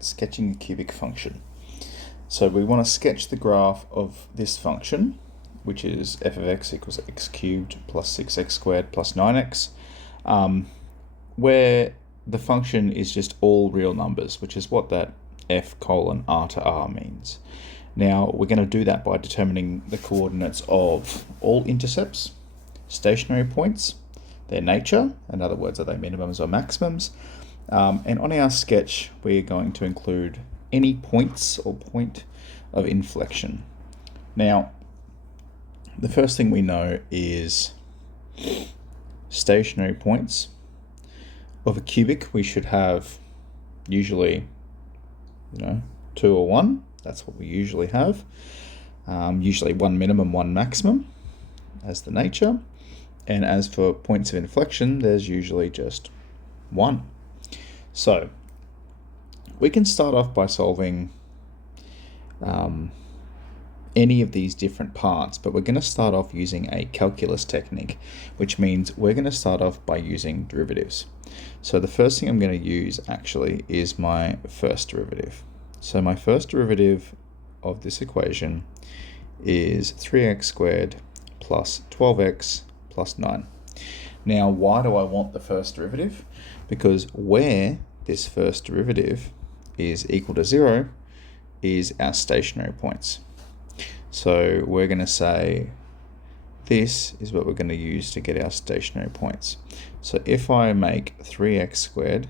sketching a cubic function. So we want to sketch the graph of this function, which is f of x equals x cubed plus 6x squared plus 9x, where the function is just all real numbers, which is what that f colon r to r means. Now we're going to do that by determining the coordinates of all intercepts, stationary points, their nature, in other words, are they minimums or maximums, and on our sketch we're going to include any points or point of inflection. Now the first thing we know is stationary points of a cubic. We should have usually 2 or 1. That's what we usually have. Usually 1 minimum, 1 maximum as the nature. And as for points of inflection, there's usually just 1. So we can start off by solving any of these different parts, but we're going to start off using a calculus technique, which means we're going to start off by using derivatives. So the first thing I'm going to use actually is my first derivative. So my first derivative of this equation is 3x squared plus 12x plus 9. Now, why do I want the first derivative? Because where this first derivative is equal to 0 is our stationary points. So we're going to say this is what we're going to use to get our stationary points. So if I make 3x squared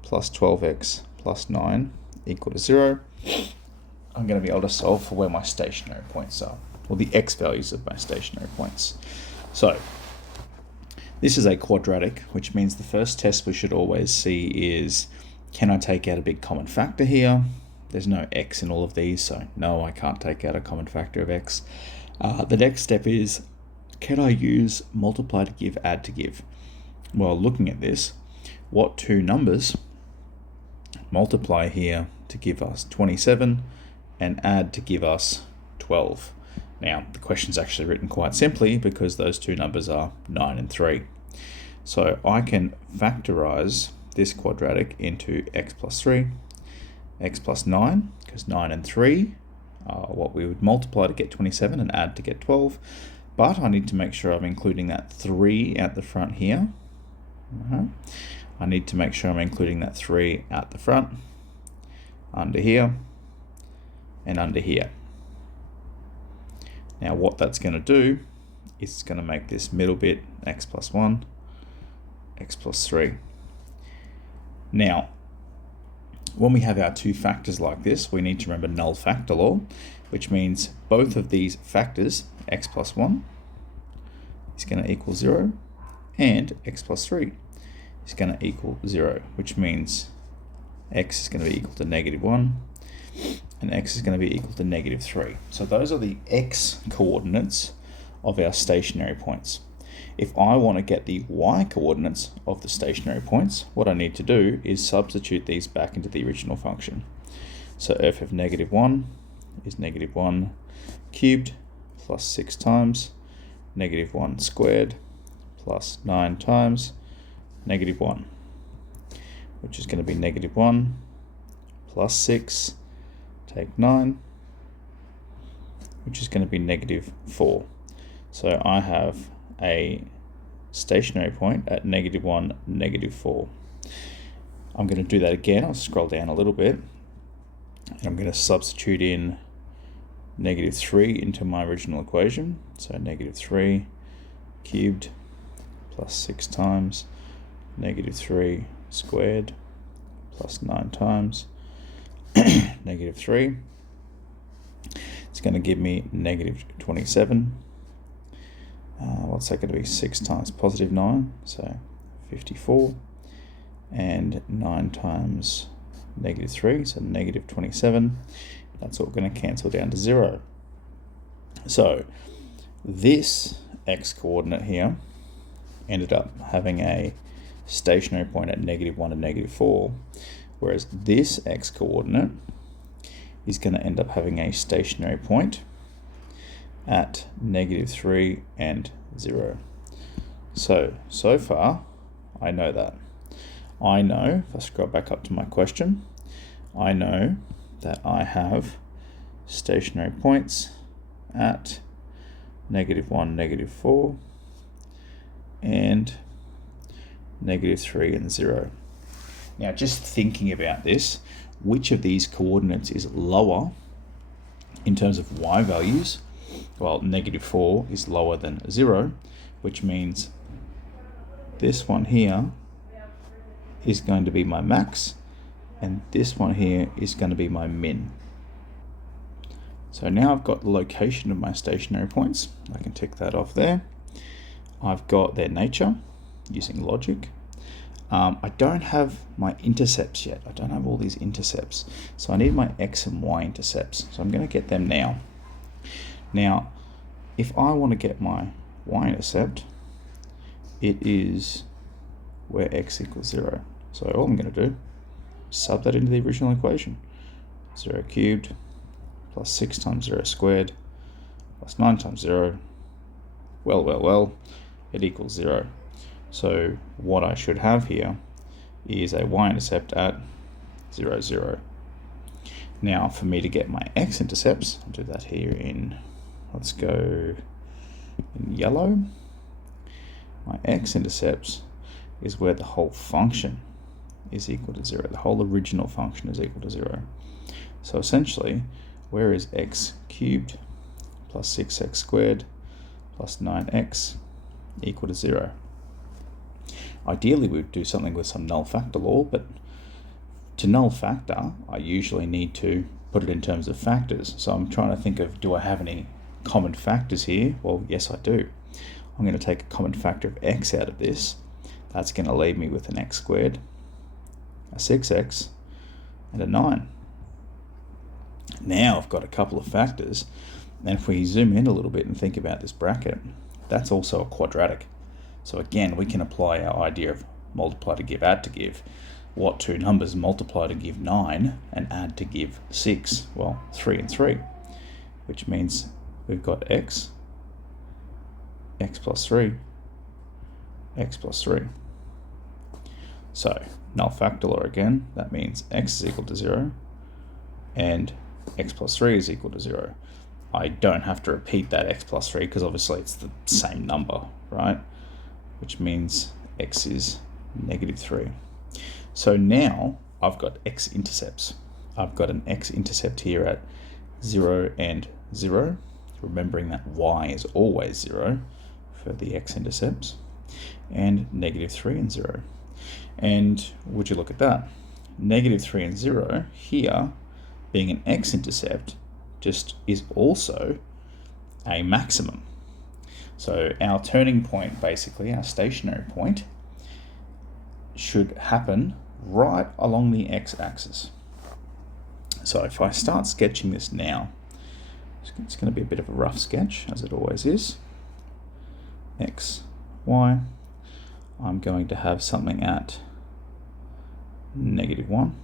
plus 12x plus 9 equal to 0, I'm going to be able to solve for where my stationary points are, or the x values of my stationary points. So this is a quadratic, which means the first test we should always see is, can I take out a big common factor here? There's no x in all of these, so no, I can't take out a common factor of x. The next step is, can I use multiply to give, add to give? Well, looking at this, what two numbers multiply here to give us 27 and add to give us 12? Now, the question's actually written quite simply because those two numbers are 9 and 3. So I can factorize this quadratic into x plus 3, x plus 9, because 9 and 3 are what we would multiply to get 27 and add to get 12. But I need to make sure I'm including that 3 at the front here. I need to make sure I'm including that 3 at the front, under here, and under here. Now what that's going to do is it's going to make this middle bit x plus 1, x plus 3. Now, when we have our two factors like this, we need to remember null factor law, which means both of these factors, x plus 1 is going to equal 0, and x plus 3 is going to equal 0, which means x is going to be equal to -1, and x is going to be equal to -3. So those are the x coordinates of our stationary points. If I want to get the y coordinates of the stationary points, what I need to do is substitute these back into the original function. So f of -1 is -1 cubed plus 6 times -1 squared plus 9 times -1, which is going to be -1 plus 6, take 9, which is going to be -4. So I have a stationary point at -1, -4. I'm going to do that again. I'll scroll down a little bit, and I'm going to substitute in -3 into my original equation. So -3 cubed plus 6 times -3 squared plus 9 times -3. It's going to give me -27. What's that going to be? 6 times +9, so 54, and 9 times -3, so -27. That's all going to cancel down to 0. So this x coordinate here ended up having a stationary point at -1 and -4, whereas this x coordinate is going to end up having a stationary point at -3 and 0. So far, I know that. I know, if I scroll back up to my question, I know that I have stationary points at -1, -4, and -3 and 0. Now, just thinking about this, which of these coordinates is lower in terms of y values? Well, -4 is lower than 0, which means this one here is going to be my max, and this one here is going to be my min. So now I've got the location of my stationary points. I can tick that off there. I've got their nature using logic. I don't have my intercepts yet. I don't have all these intercepts. So I need my x and y intercepts. So I'm going to get them now. Now, if I want to get my y-intercept, it is where x equals 0. So all I'm going to do is sub that into the original equation. 0 cubed plus 6 times 0 squared plus 9 times 0. Well, it equals 0. So what I should have here is a y-intercept at 0, 0. Now, for me to get my x-intercepts, I'll do that here in, let's go in yellow. My x-intercepts is where the whole function is equal to 0. The whole original function is equal to 0. So essentially, where is x cubed plus 6x squared plus 9x equal to 0? Ideally, we'd do something with some null factor law, but to null factor, I usually need to put it in terms of factors. So I'm trying to think of, do I have any common factors here? Well, yes, I do. I'm going to take a common factor of x out of this. That's going to leave me with an x squared, a 6x, and a 9. Now I've got a couple of factors, and if we zoom in a little bit and think about this bracket, that's also a quadratic. So again, we can apply our idea of multiply to give, add to give. What two numbers multiply to give 9 and add to give 6? Well, 3 and 3, which means we've got x plus 3, x plus 3. So null factor law again, that means x is equal to 0 and x plus 3 is equal to 0. I don't have to repeat that x plus 3 because obviously it's the same number, right? Which means x is -3. So now I've got x-intercepts. I've got an x-intercept here at 0 and 0, remembering that y is always 0 for the x-intercepts, and -3 and 0. And would you look at that? -3 and 0 here, being an x-intercept, just is also a maximum. So our turning point, basically, our stationary point, should happen right along the x-axis. So if I start sketching this now, it's going to be a bit of a rough sketch, as it always is. X, Y. I'm going to have something at -1.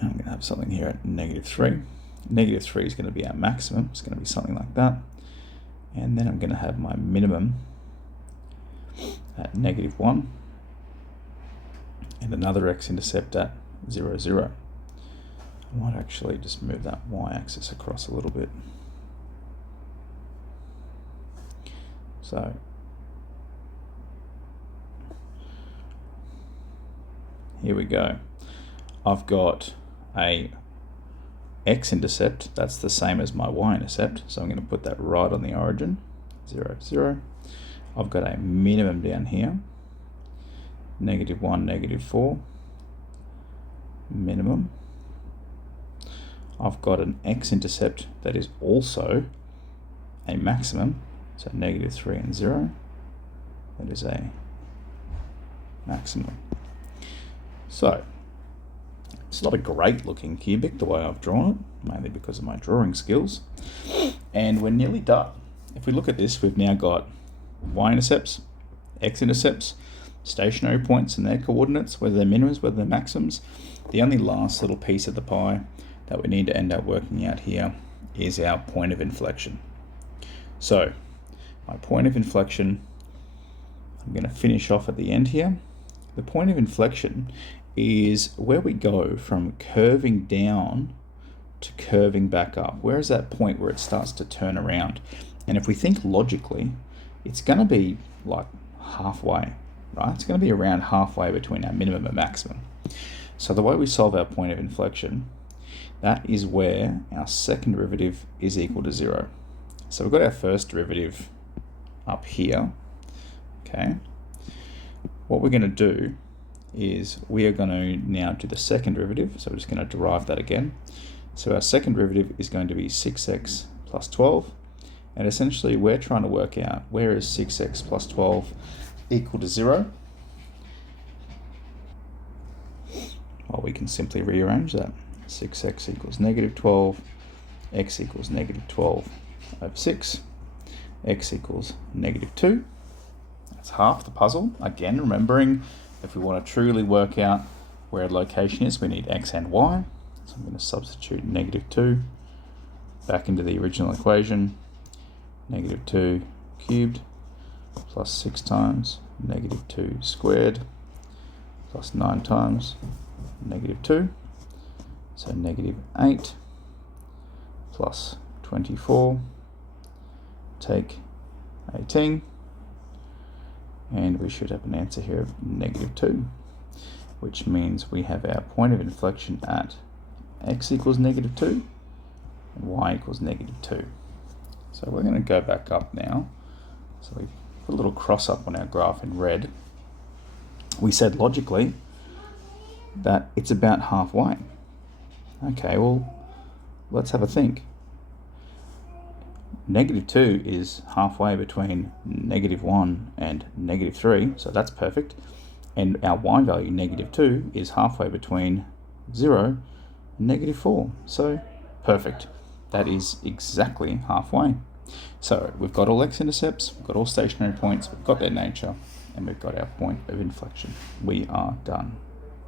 I'm going to have something here at -3. -3 is going to be our maximum. It's going to be something like that. And then I'm going to have my minimum at -1 and another x-intercept at 0, 0. I might actually just move that y-axis across a little bit. So here we go. I've got a x-intercept, that's the same as my y-intercept, so I'm going to put that right on the origin, 0, 0. I've got a minimum down here, -1, -4, minimum. I've got an x-intercept that is also a maximum, so -3 and 0, that is a maximum. So it's not a great looking cubic the way I've drawn it, mainly because of my drawing skills. And we're nearly done. If we look at this, we've now got y-intercepts, x-intercepts, stationary points and their coordinates, whether they're minimums, whether they're maxims. The only last little piece of the pie that we need to end up working out here is our point of inflection. So my point of inflection, I'm going to finish off at the end here. The point of inflection is where we go from curving down to curving back up. Where is that point where it starts to turn around? And if we think logically, it's going to be like halfway, right? It's going to be around halfway between our minimum and maximum. So the way we solve our point of inflection, that is where our second derivative is equal to 0. So we've got our first derivative up here, okay? What we're going to do is we are going to now do the second derivative, so we're just going to derive that again. So our second derivative is going to be 6x plus 12, and essentially we're trying to work out where is 6x plus 12 equal to 0. Well, we can simply rearrange that. 6x equals negative 12, x equals negative 12 over 6, x equals negative 2. That's half the puzzle. Again, remembering if we want to truly work out where a location is, we need x and y. So I'm going to substitute negative 2 back into the original equation. Negative 2 cubed plus 6 times negative 2 squared plus 9 times negative 2. So negative 8 plus 24, take 18, and we should have an answer here of negative 2, which means we have our point of inflection at x equals negative 2 and y equals negative 2. So we're going to go back up now. So we put a little cross up on our graph in red. We said logically that it's about halfway. Okay, well, let's have a think. Negative 2 is halfway between negative 1 and negative 3, so that's perfect. And our y value, negative 2, is halfway between 0 and negative 4, so perfect. That is exactly halfway. So we've got all x-intercepts, we've got all stationary points, we've got their nature, and we've got our point of inflection. We are done.